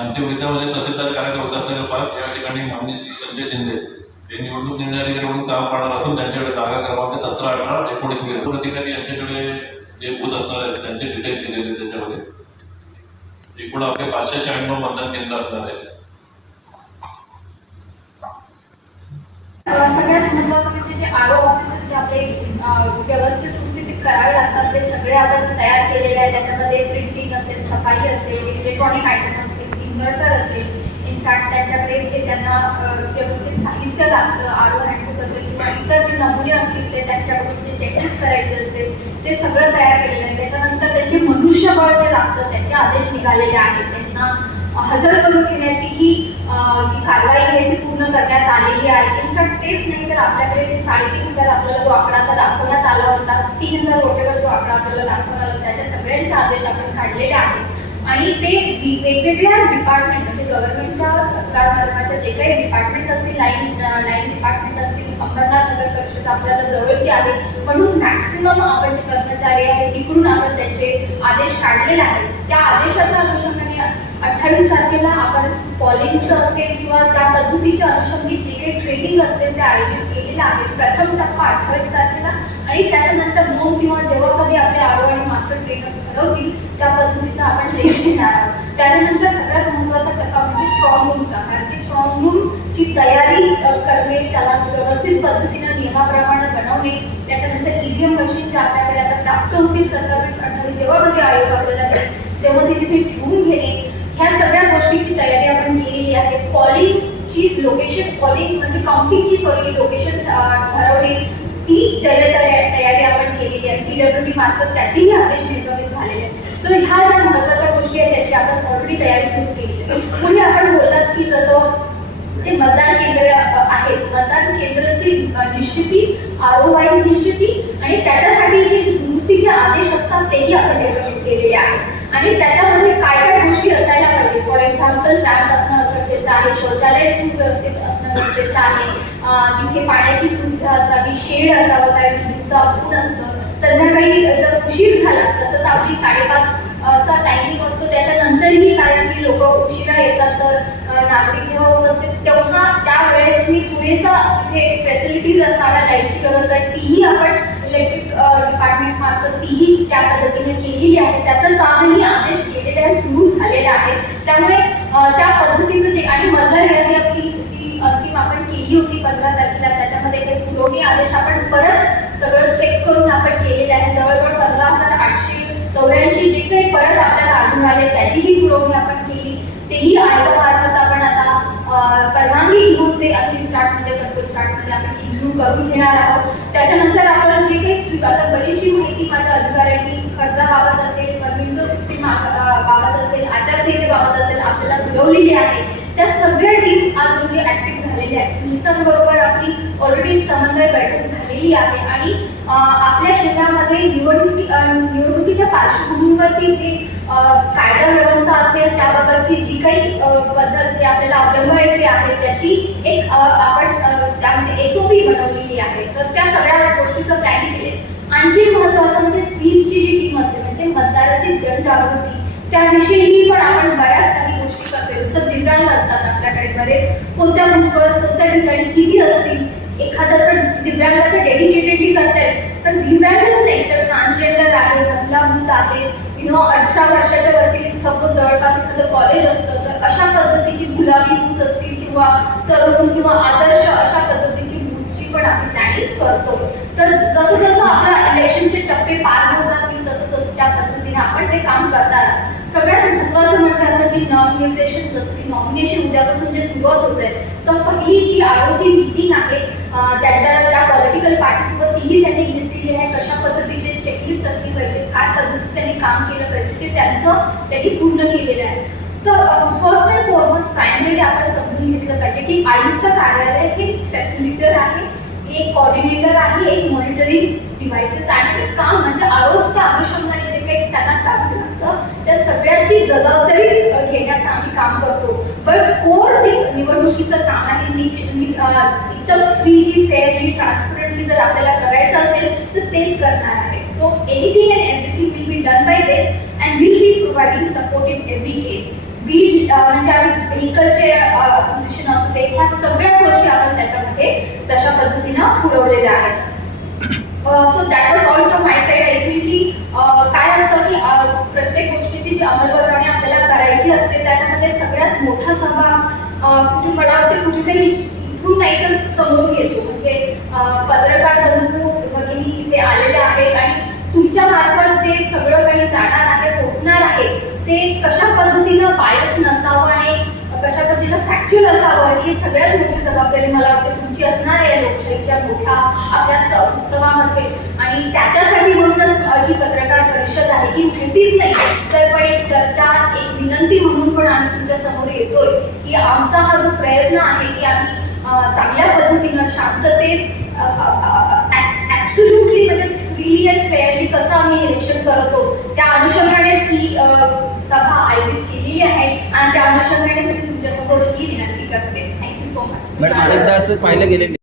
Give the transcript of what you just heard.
आमच्या विरोधामध्ये तहसीलदार कार्यालय होत असलेल्या 5 या ठिकाणी माननीय श्री संजय शिंदे हे निवडणूक निर्णय अधिकारी म्हणून काम पाहणार असून त्यांच्याकडे जागा क्रमांक 17, 18, 19 दोन अधिकारी यांच्याकडे जे बूथ असणार आहेत त्यांचे डिटेल्स दिलेले त्याच्यामध्ये एकूण आपले 596 मतदान केंद्र असणार आहे. सगळ्यात महत्त्वाचं म्हणजे जे आरो ऑफिसर जे आपले व्यवस्थित सुस्थितीत करावे लागतात ते सगळे आपण तयार केलेले आहे. त्याच्यामध्ये प्रिंटिंग असेल, छपाई असेल, इलेक्ट्रॉनिक आयटम असतील, इन्व्हर्टर असेल, इनफॅक्ट त्यांच्याकडे जे त्यांना व्यवस्थित साहित्य लागतं, आरो हँडबुक असेल किंवा इतर जे नमुने असतील ते त्यांच्याकडून जे चेकलिस्ट करायचे असतील ते सगळं तयार केलेलं आहे. त्याच्यानंतर त्यांचे मनुष्यबळ जे लागतं त्याचे आदेश निघालेले आहेत. त्यांना हजर करून घेण्याची ही जी कारवाई आहे ती पूर्ण करण्यात आलेली आहे. इनफॅक्ट तेच नाही तर आपल्याकडे जे 3,500 आपल्याला जो आकडा आता दाखवण्यात आला होता, 3,000 वोटेवर जो आकडा आपल्याला दाखवला होता त्याच्या सगळ्यांचे आदेश आपण काढलेले आहेत. आणि ते वेगवेगळ्या डिपार्टमेंट म्हणजे गव्हर्नमेंटच्या सरकार धर्माच्या जे काही डिपार्टमेंट असतील, लाईन डिपार्टमेंट असतील, अंबरनाथ नगर परिषद आपल्याला जवळची आहे म्हणून मॅक्सिमम आपण जे कर्मचारी आहेत तिकडून आपण त्याचे आदेश काढलेले आहेत. त्या आदेशाच्या अनुषंगाने 28 तारखेला आपण पॉलिंगचं असेल किंवा त्या पद्धतीच्या अनुषंगिक जे काही ट्रेनिंग असतील ते आयोजित केलेलं आहे. प्रथम टप्पा 28 तारखेला आणि त्याच्यानंतर 2 किंवा जेव्हा कधी आपले आरो आणि मास्टर ट्रेनर्स ठरवतील त्या पद्धतीचा आपण ट्रेनिंग घेणार आहोत. त्याच्यानंतर सगळ्यात महत्त्वाचा टप्पा म्हणजे स्ट्रॉंग रूमचा, कारण की स्ट्रॉंग रूमची तयारी करणे, त्याला व्यवस्थित पद्धतीने नियमाप्रमाणे बनवणे, त्याच्यानंतर ईव्हीएम मशीन जे आपल्याकडे आता प्राप्त होतील 27-28 जेव्हा कधी आयोग आपल्याला देईल तेव्हा ती तिथे ठेवून घेणे, ह्या सगळ्या गोष्टीची तयारी आपण केलेली आहे. पॉलिंगची लोकेशन, पॉलिंग म्हणजे काउंटिंगची लोकेशन ठरवणे, ती तयारी आपण केलेली आहे. PWD मार्फत त्याचेही आदेश निर्गमित झालेले आहेत. सो ह्या ज्या महत्त्वाच्या गोष्टी आहेत त्याची आपण ऑलरेडी तयारी सुरू केलेली आहे. पुढे आपण बोललात की जसं जे मतदान केंद्र आहेत, मतदान केंद्राची निश्चिती, आरो वाईज निश्चिती आणि त्याच्यासाठीचे जे दुरुस्तीचे आदेश असतात तेही आपण निर्गमित केलेले आहेत. आणि त्याच्यामध्ये काय काय गोष्टी असायला पाहिजे, फॉर एक्झाम्पल रॅम्प असणं गरजेचं आहे, शौचालय सुव्यवस्थित असणं गरजेचं आहे, तिथे पाण्याची सुविधा असावी, शेड असावं कारण दिवसा ऊन असतं, संध्याकाळी जर उशीर झाला तसं तर आपली 5:30चा टायमिंग असतो त्याच्यानंतरही, कारण की लोक उशिरा येतात तर नागरिक जेव्हा उपस्थित तेव्हा त्यावेळेस मी पुरेसा तिथे फॅसिलिटीज असणाऱ्या लाईटची व्यवस्था आहे तीही आपण इलेक्ट्रिक डिपार्टमेंट मार्फत तीही त्या पद्धतीने केलेली आहे. त्याचं कामही आदेश केलेले आहे, सुरू झालेलं आहे. त्यामुळे त्या पद्धतीचं जे आणि मतदार यादी आपली जी अंतिम आपण केली होती 15 तारखेला त्याच्यामध्ये काही पुरवणी आदेश आपण परत सगळं चेक करून आपण केलेले आहे. जवळजवळ 15,884 जे काही परत आपल्याला आढळून आले त्याचीही पुरवणी आपण केली, तेही आयोगामार्फत आपण आता परवानगी घेऊन ते अंतिम चार्टमध्ये, कंट्रोल चार्टमध्ये आपण इन्क्लूड करून घेणार आहोत. त्याच्यानंतर आपण जे काही आता बरीचशी माहिती माझ्या अधिकाऱ्यांनी खर्चाबाबत असेल, विंडो सिस्टीम बाबत असेल, आचारसंहितेबाबत असेल आपल्याला पुरवलेली आहे. त्या सगळ्या टीम्स आज म्हणजे ऍक्टिव्ह झालेल्या आहेत. पोलिसांबरोबर आपली ऑलरेडी समन्वय बैठक झालेली आहे आणि आपल्या शहरामध्ये निवडणुकीच्या पार्श्वभूमीवरती जे कायदा व्यवस्था असेल त्याबाबतची जी काही पद्धत जे आपल्याला अवलंबायची आहे त्याची एक आपण त्यामध्ये SOP बनवलेली आहे. तर त्या सगळ्या गोष्टीचं प्लॅनिंग केले. आणखी महत्त्वाचं म्हणजे स्वीपची जी टीम असते म्हणजे मतदाराची जनजागृती, त्याविषयीही पण आपण बऱ्याच काही गोष्टी करतोय. जसं दिव्यांग असतात आपल्याकडे बरेच, कोणत्या बूथवर कोणत्या ठिकाणी किती असतील, एखाद्याचं दिव्यांगाचं डेडिकेटेडली करता येईल तर दिव्यांगच नाही तर ट्रान्सजेंडर आहे, महिला बूथ आहे, 18 वर्षाच्या वरती सपोज जवळपास एखादं कॉलेज असतं तर अशा पद्धतीची गुलाबी बूथ असतील किंवा तरुण किंवा आदर्श अशा पद्धतीची बूथची पण आपण प्लॅनिंग करतोय. तर जसं जसं आपल्या इलेक्शनचे टप्पे पार होत जातील तसं तसं त्या पद्धतीने आपण ते काम करणार आहोत. सगळ्यात महत्त्वाचं म्हणजे आता जी नामनिर्देशन, जसं की नॉमिनेशन उद्यापासून जे सुरुवात होत आहे तर पहिली जी आरोची मीटिंग आहे त्या पॉलिटिकल पार्टीसोबत तीही त्यांनी घेतलेली आहे. कशा पद्धतीचे चेकलिस्ट असली पाहिजे, काय पद्धतीने त्यांनी काम केलं पाहिजे ते त्यांनी पूर्ण केलेलं आहे. So first and foremost primary आपण समजून घेतलं पाहिजे की आयुक्त कार्यालय हे फॅसिलिटर आहे, एक कोऑर्डिनेटर आहे, एक मॉनिटरिंग डिव्हाइसेस आणि काम म्हणजे आरोच्या अनुषंगाने जे काही त्यांना काम लागतं त्या सगळ्याची जबाबदारी घेण्याचं आम्ही काम करतो. बट कोर जे निवडणुकीचं काम आहे एकदम फ्रीली, फेअरली, ट्रान्सपरंटली जर आपल्याला करायचं असेल तर तेच करणार आहे. So anything and everything will be done by them and will be providing support in every case. Beed म्हणजे आम्ही व्हेकलचे अक्विजिशन असू दे, ह्या सगळ्या गोष्टी आपण त्याच्यामध्ये तशा पद्धतीनं पुरवलेल्या आहेत. So that was all from my side. I feel की काय असतं की प्रत्येक गोष्टीची जी अंमलबजावणी आपल्याला करायची असते त्याच्यामध्ये सगळ्यात मोठा सहभाग कुठे मला वाटते कुठेतरी इथून नाही तर समोर येतो. म्हणजे पत्रकार बंधू भगिनी इथे आलेले आहेत आणि तुमच्या मार्फत जे सगळं काही जाणार आहे, पोहोचणार आहे, ते कशा पद्धतीनं बायस नसावं आणि कशा पद्धतीनं फॅक्च्युअल असावं, ही सगळ्यात मोठी जबाबदारी मला वाटते तुमची असणार आहे लोकशाहीच्या मोठ्या आपल्या उत्सवामध्ये. आणि त्याच्यासाठी म्हणूनच ही पत्रकार परिषद आहे की माहितीच नाही तर पण एक चर्चा, एक विनंती म्हणून पण आम्ही तुमच्या समोर येतोय की आमचा हा जो प्रयत्न आहे की आम्ही चांगल्या पद्धतीनं शांततेत ॲब्सोल्युटली म्हणजे फ्रीली अँड फेअरली कसं आम्ही इलेक्शन करतो त्या अनुषंगानेच ही सभा आयोजित केलेली आहे आणि त्या अनुषंगानेच मी तुमच्यासमोर ही विनंती करते. Thank you so much. मॅडम अनेकदा असं पाहिलं गेलेलं